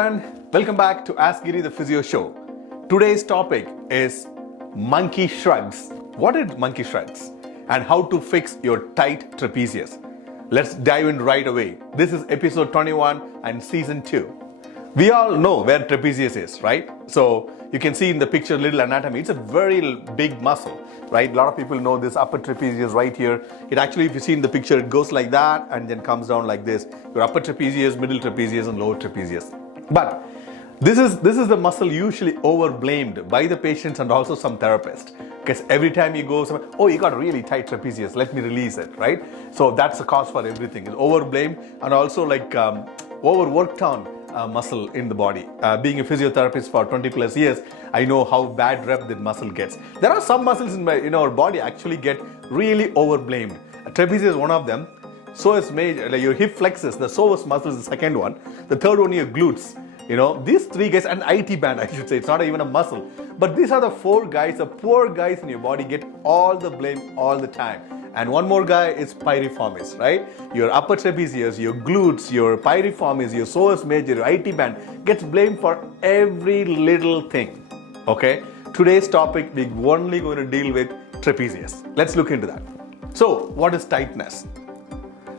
everyone, welcome back to Ask Giri the Physio Show. Today's topic is monkey shrugs. What is monkey shrugs and how to fix your tight trapezius? Let's dive in right away. This is episode 21 and season 2. We all know where trapezius is, right? So you can see in the picture little anatomy. It's a very big muscle, right? A lot of people know this upper trapezius right here. It actually, if you see in the picture, it goes like that and then comes down like this. Your upper trapezius, middle trapezius and lower trapezius. But this is the muscle usually overblamed by the patients and also some therapists. Because every time you go, oh, you got really tight trapezius, let me release it, right? So that's the cause for everything. It's overblamed and also like overworked on muscle in the body. Being a physiotherapist for 20 plus years, I know how bad rep that muscle gets. There are some muscles in our body actually get really overblamed. Trapezius is one of them. So is major, like your hip flexors, the psoas muscle is the second one. The third one, your glutes. You know, these three guys, and IT band, I should say, it's not even a muscle. But these are the four guys, the poor guys in your body get all the blame all the time. And one more guy is piriformis, right? Your upper trapezius, your glutes, your piriformis, your psoas major, your IT band gets blamed for every little thing. Okay? Today's topic, we're only going to deal with trapezius. Let's look into that. So, what is tightness?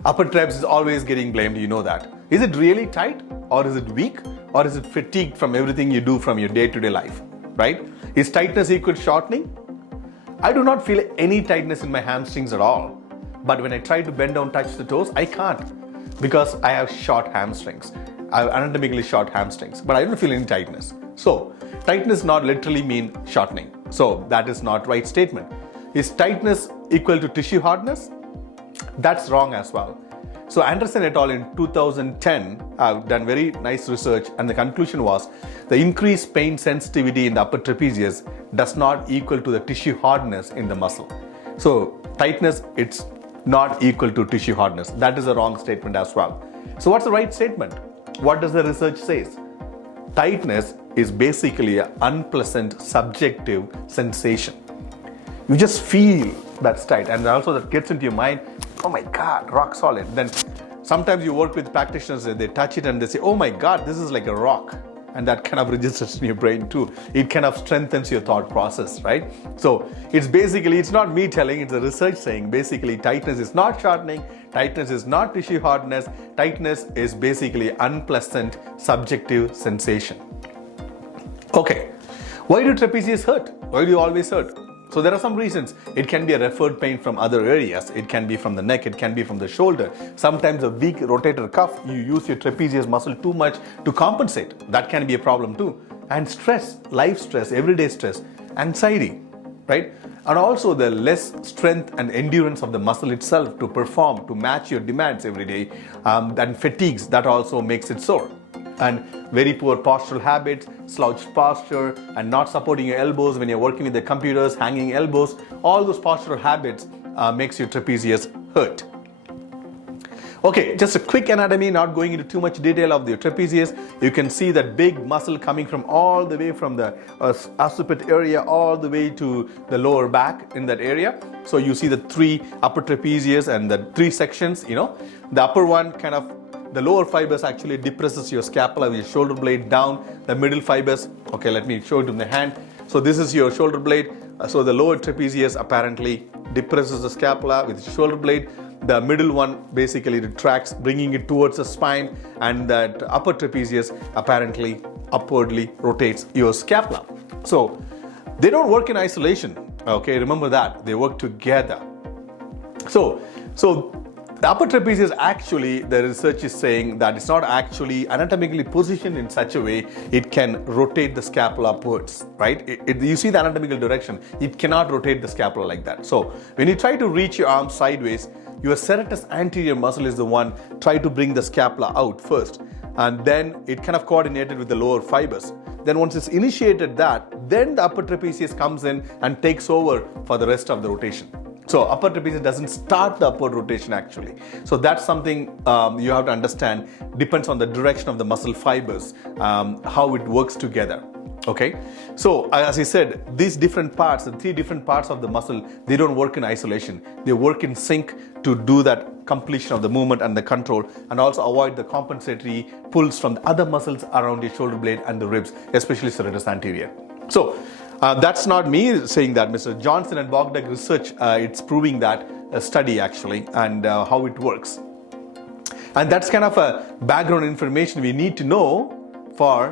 Upper traps is always getting blamed, you know that. Is it really tight? Or is it weak? Or is it fatigued from everything you do from your day-to-day life, right? Is tightness equal to shortening? I do not feel any tightness in my hamstrings at all. But when I try to bend down, touch the toes, I can't because I have short hamstrings. I have anatomically short hamstrings, but I don't feel any tightness. So, tightness not literally mean shortening. So, that is not right statement. Is tightness equal to tissue hardness? That's wrong as well. So Anderson et al. In 2010 have done very nice research, and the conclusion was the increased pain sensitivity in the upper trapezius does not equal to the tissue hardness in the muscle. So tightness, it's not equal to tissue hardness. That is a wrong statement as well. So what's the right statement? What does the research say? Tightness is basically an unpleasant subjective sensation. You just feel that's tight, and also that gets into your mind, oh my God, rock solid. Then sometimes you work with practitioners, they touch it and they say, oh my God, this is like a rock. And that kind of registers in your brain too. It kind of strengthens your thought process, right? So it's basically, it's not me telling, it's the research saying basically tightness is not shortening, tightness is not tissue hardness, tightness is basically unpleasant subjective sensation. Okay, why do trapezius hurt? Why do you always hurt? So there are some reasons. It can be a referred pain from other areas. It can be from the neck. It can be from the shoulder. Sometimes a weak rotator cuff, you use your trapezius muscle too much to compensate. That can be a problem too. And stress, life stress, everyday stress, anxiety, right? And also the less strength and endurance of the muscle itself to perform, to match your demands every day. And fatigues, that also makes it sore. And very poor postural habits, slouched posture, and not supporting your elbows when you're working with the computers, hanging elbows, all those postural habits makes your trapezius hurt. Okay, just a quick anatomy, not going into too much detail of the trapezius. You can see that big muscle coming from all the way from the occiput area all the way to the lower back in that area. So you see the three upper trapezius and the three sections, you know. The upper one kind of, the lower fibers actually depresses your scapula with your shoulder blade down. The middle fibers, okay, let me show it in the hand. So this is your shoulder blade. So the lower trapezius apparently depresses the scapula with the shoulder blade. The middle one basically retracts, bringing it towards the spine. And that upper trapezius apparently upwardly rotates your scapula. So they don't work in isolation. Okay, remember that. They work together. So the upper trapezius actually, the research is saying that it's not actually anatomically positioned in such a way it can rotate the scapula upwards, right? You see the anatomical direction. It cannot rotate the scapula like that. So when you try to reach your arm sideways, your serratus anterior muscle is the one try to bring the scapula out first. And then it kind of coordinated with the lower fibers. Then once it's initiated that, then the upper trapezius comes in and takes over for the rest of the rotation. So upper trapezius doesn't start the upward rotation actually. So that's something you have to understand. Depends on the direction of the muscle fibers, how it works together. Okay, so as I said, these different parts, the three different parts of the muscle, they don't work in isolation. They work in sync to do that completion of the movement and the control, and also avoid the compensatory pulls from the other muscles around your shoulder blade and the ribs, especially serratus anterior. So that's not me saying that. Mr. Johnson and Bogdag research, it's proving that study actually, and how it works. And that's kind of a background information we need to know for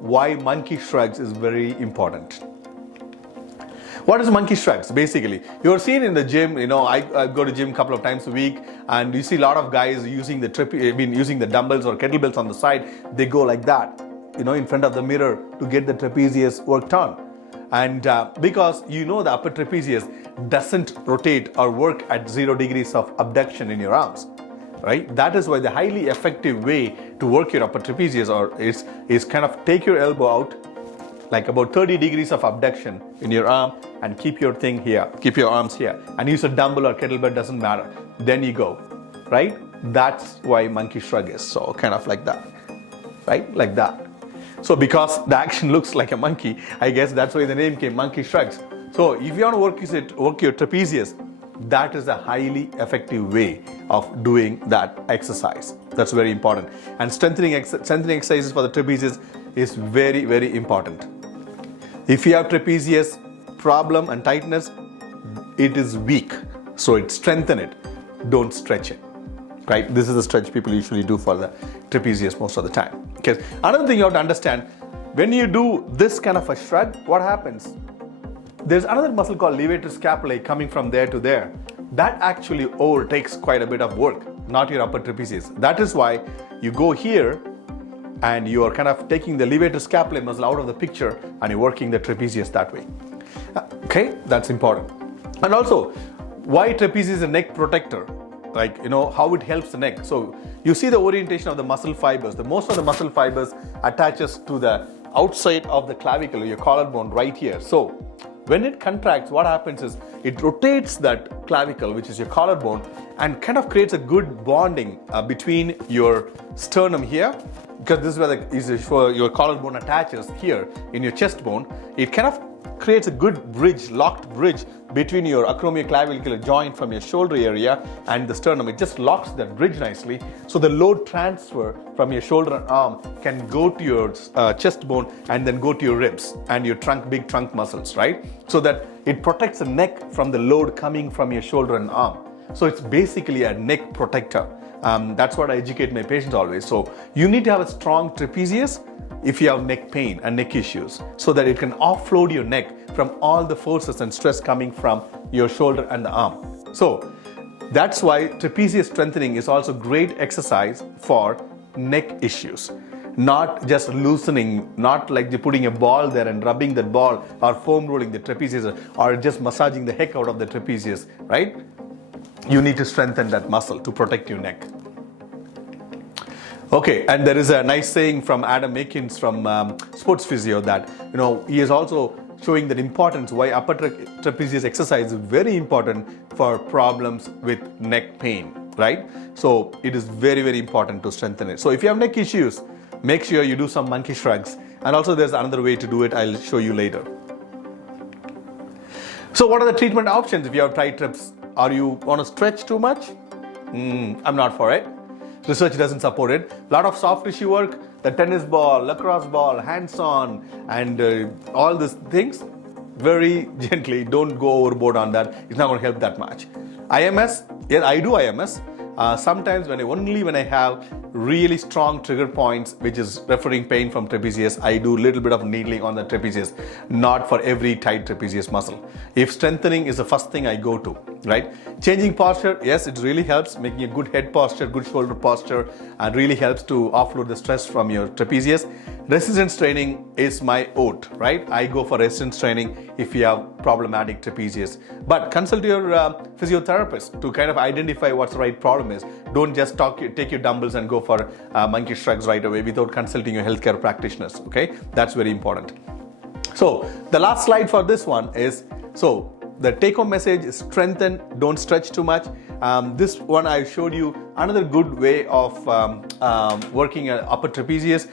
why monkey shrugs is very important. What is monkey shrugs? Basically, you're seen in the gym, I go to gym a couple of times a week, and you see a lot of guys using using the dumbbells or kettlebells on the side. They go like that, in front of the mirror to get the trapezius worked on. And because the upper trapezius doesn't rotate or work at 0 degrees of abduction in your arms, right? That is why the highly effective way to work your upper trapezius is kind of take your elbow out, like about 30 degrees of abduction in your arm, and keep your thing here, keep your arms here, and use a dumbbell or kettlebell, doesn't matter. Then you go, right? That's why monkey shrug is. So kind of like that, right? Like that. So because the action looks like a monkey, I guess that's why the name came, monkey shrugs. So if you want to work your trapezius, that is a highly effective way of doing that exercise. That's very important. And strengthening exercises for the trapezius is very, very important. If you have trapezius problem and tightness, it is weak. So strengthen it. Don't stretch it. Right? This is the stretch people usually do for the trapezius most of the time. Okay. Another thing you have to understand, when you do this kind of a shrug, what happens? There's another muscle called levator scapulae coming from there to there. That actually overtakes quite a bit of work, not your upper trapezius. That is why you go here and you are kind of taking the levator scapulae muscle out of the picture and you're working the trapezius that way. Okay, that's important. And also, why trapezius is a neck protector? Like, how it helps the neck. So you see the orientation of the muscle fibers. Most of the muscle fibers attaches to the outside of the clavicle, your collarbone right here. So when it contracts, what happens is it rotates that clavicle, which is your collarbone, and kind of creates a good bonding between your sternum here, because this is where your collarbone attaches here in your chest bone. It kind of creates a good bridge, locked bridge between your acromioclavicular joint from your shoulder area and the sternum. It just locks that bridge nicely. So the load transfer from your shoulder and arm can go to your chest bone and then go to your ribs and your big trunk muscles, right? So that it protects the neck from the load coming from your shoulder and arm. So it's basically a neck protector. That's what I educate my patients always. So you need to have a strong trapezius if you have neck pain and neck issues, so that it can offload your neck from all the forces and stress coming from your shoulder and the arm. So that's why trapezius strengthening is also great exercise for neck issues. Not just loosening, not like you're putting a ball there and rubbing that ball or foam rolling the trapezius or just massaging the heck out of the trapezius, right? You need to strengthen that muscle to protect your neck. Okay, and there is a nice saying from Adam Makins from Sports Physio that, he is also showing the importance why upper trapezius exercise is very important for problems with neck pain, right? So it is very, very important to strengthen it. So if you have neck issues, make sure you do some monkey shrugs. And also there's another way to do it. I'll show you later. So what are the treatment options if you have tight trips? Are you want to stretch too much? I'm not for it. Research doesn't support it. A lot of soft tissue work, the tennis ball, lacrosse ball, hands-on, and all these things, very gently, don't go overboard on that. It's not going to help that much. IMS, yes, I do IMS. Sometimes when I have really strong trigger points, which is referring pain from trapezius, I do a little bit of needling on the trapezius, not for every tight trapezius muscle. If strengthening is the first thing I go to, right? Changing posture, yes, it really helps, making a good head posture, good shoulder posture, and really helps to offload the stress from your trapezius. Resistance training is my oath, right? I go for resistance training if you have problematic trapezius. But consult your physiotherapist to kind of identify what's the right problem is. Don't just take your dumbbells and go for monkey shrugs right away without consulting your healthcare practitioners, okay? That's very important. So the last slide for this one is, the take-home message is strengthen, don't stretch too much. This one I showed you another good way of working upper trapezius.